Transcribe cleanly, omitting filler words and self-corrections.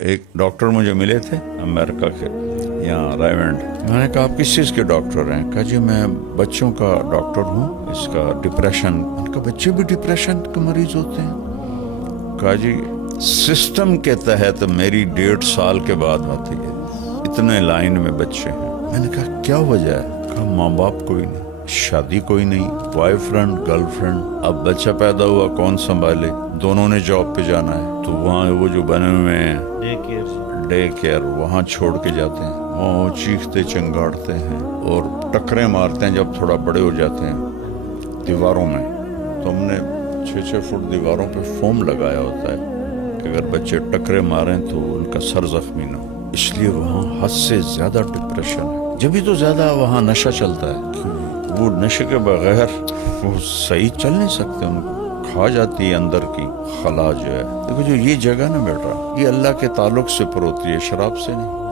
ایک ڈاکٹر مجھے ملے تھے امریکہ کے یہاں رائیونڈ. میں نے کہا آپ کس چیز کے ڈاکٹر ہیں؟ کہا جی میں بچوں کا ڈاکٹر ہوں, اس کا ڈپریشن. میں نے کہا بچے بھی ڈپریشن کے مریض ہوتے ہیں؟ کہا جی سسٹم کے تحت میری 1.5 سال کے بعد آتی ہے, اتنے لائن میں بچے ہیں. میں نے کہا کیا وجہ ہے؟ کہا ماں باپ کوئی نہیں, شادی کوئی نہیں, بوائے فرینڈ گرل فرینڈ, اب بچہ پیدا ہوا کون سنبھالے, دونوں نے جاب پہ جانا ہے تو وہاں وہ جو بنے ہوئے ہیں ڈے کیئر وہاں چھوڑ کے جاتے ہیں, وہ چیختے چنگاڑتے ہیں اور ٹکریں مارتے ہیں جب تھوڑا بڑے ہو جاتے ہیں دیواروں میں. تو ہم نے 6 فٹ دیواروں پہ فوم لگایا ہوتا ہے کہ اگر بچے ٹکرے ماریں تو ان کا سر زخمی نہ ہو. اس لیے وہاں حد سے زیادہ ڈپریشن ہے, جبھی تو زیادہ وہاں نشہ چلتا ہے. وہ نشے کے بغیر وہ صحیح چل نہیں سکتے, ان کو کھا جاتی ہے اندر کی خلا جو ہے. دیکھو جو یہ جگہ نا بیٹا, یہ اللہ کے تعلق سے پر ہوتی ہے, شراب سے نہیں.